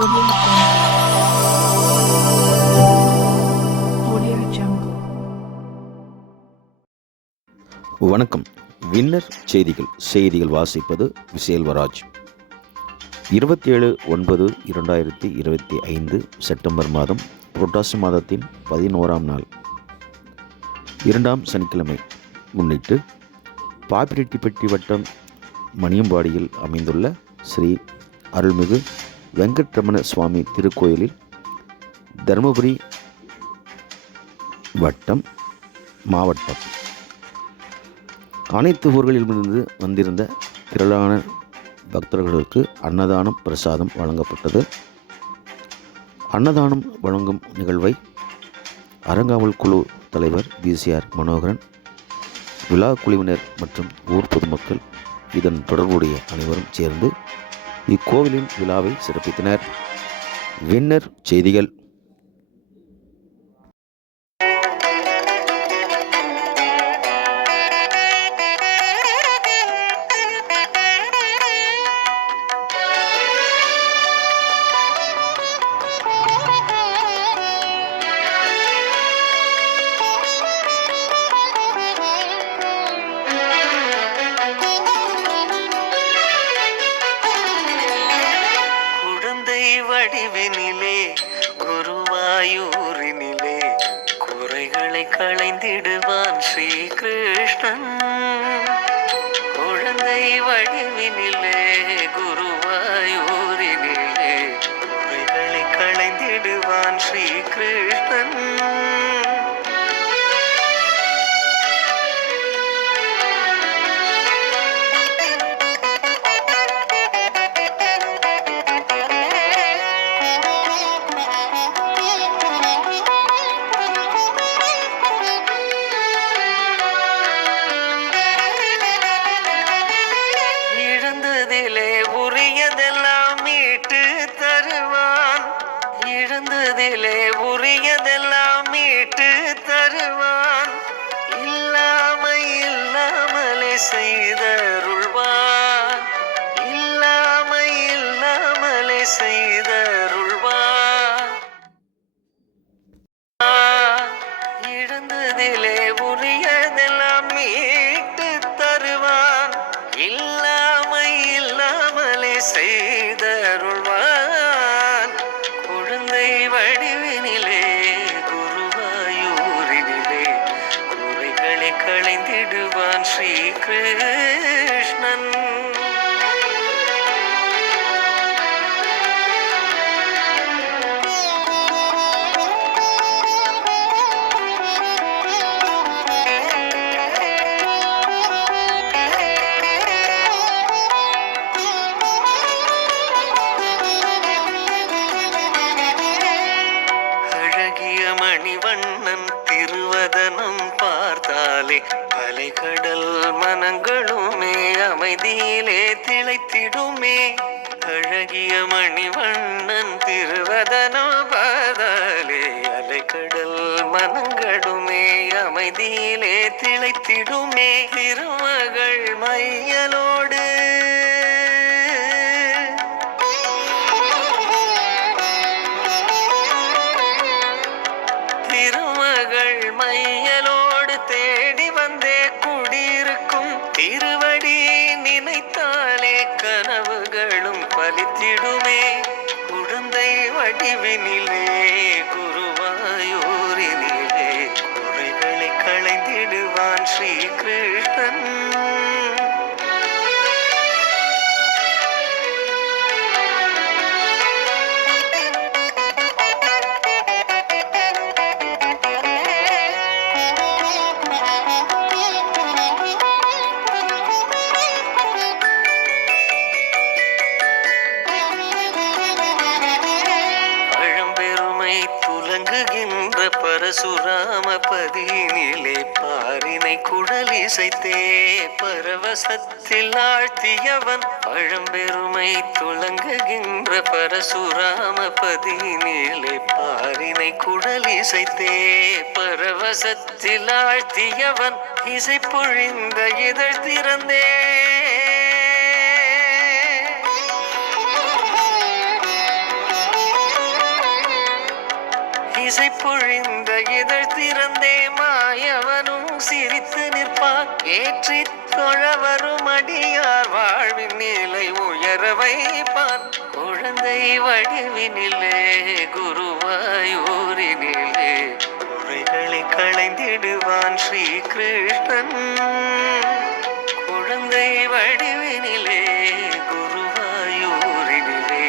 Audio Jungle. வணக்கம். Winner செய்திகள் வாசிப்பது விசேல்வராஜ். 27/9/2025 செப்டம்பர் மாதம் புரட்டாசி மாதத்தின் 11ஆம் நாள் 2ஆம் சனிக்கிழமை முன்னிட்டு பாப்பிரெட்டிப்பட்டி வட்டம் மணியம்பாடியில் அமைந்துள்ள ஸ்ரீ அருள்மிகு வெங்கட்ரமண சுவாமி திருக்கோயிலில் தருமபுரி மாவட்டம் அனைத்து ஊர்களிலிருந்து வந்திருந்த திரளான பக்தர்களுக்கு அன்னதானம் பிரசாதம் வழங்கப்பட்டது. அன்னதானம் வழங்கும் நிகழ்வை அறங்காவல் குழு தலைவர் BCR மனோகரன், விழா குழுவினர் மற்றும் ஊர் பொதுமக்கள், இதன் தொடர்புடைய அனைவரும் சேர்ந்து இக்கோவிலின் விழாவை சிறப்பித்தனர். வின்னர் செய்திகள். வடிவினிலே குருவாயூரினிலே குறைகளை களைந்திடுவான் ஸ்ரீ கிருஷ்ணன். குழந்தை வடிவினிலே குருவாயூரினிலே குறைகளை களைந்திடுவான் ஸ்ரீ கிருஷ்ணன். உரியதெல்லாம் மீட்டு தருவான், இழந்ததிலே உரியதெல்லாம் மீட்டு தருவான், இல்லாமலே செய்தருள்வான், இல்லாமலே செய்தருள்வான். இழந்ததிலே உரியதெல்லாம் மீட்டு தருவான், இல்லாமலே செய்தருள்வான். குழந்தை வடிவினிலே குருவாயூரினிலே குறைகளை களைந்திடுவான் ஸ்ரீ கிருஷ்ணன். மணிவண்ணன் திருவதனம் பார்த்தாலே அலைகடல் மனங்களுமே அமைதியிலே திளைத்திடுமே. அழகிய மணிவண்ணன் திருவதனம் பார்த்தாலே அலைகடல் மனங்களுமே அமைதியிலே திளைத்திடுமே. திருமகள் மையலோடு மையலோடு தேடி வந்தே குடியிருக்கும் திருவடி நினைத்தாலே கனவுகளும் பலித்திடுமே. குழந்தை வடிவினிலே குருவாயூரினிலே குறைகளை களைந்திடுவான் ஸ்ரீ கிருஷ்ணன். துலங்குகின்ற பரசுராம பதியினிலே பாரினை குழலிசைத்தே பரவசத்தில் ஆழ்த்தியவன். பழம்பெருமை துலங்குகின்ற பரசுராம பதியினிலே பாரினை குழலிசைத்தே பரவசத்தில் ஆழ்த்தியவன். இசை பொழிந்த இதழ் திறந்தே இசை பொழிந்த இதழ் திறந்தே மாயவனும் சிரித்து நிற்பான். ஏற்றி தொழ வரும் அடியார் வாழ்வின் நிலை உயர வைப்பான். குழந்தை வடிவினிலே குருவாயூரினிலே குறைகளை களைந்திடுவான் ஸ்ரீ கிருஷ்ணன். குழந்தை வடிவினிலே குருவாயூரினிலே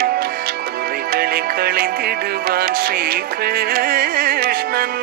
குறைகளை களைந்திடுவான் ஸ்ரீ கிருஷ்ணன்.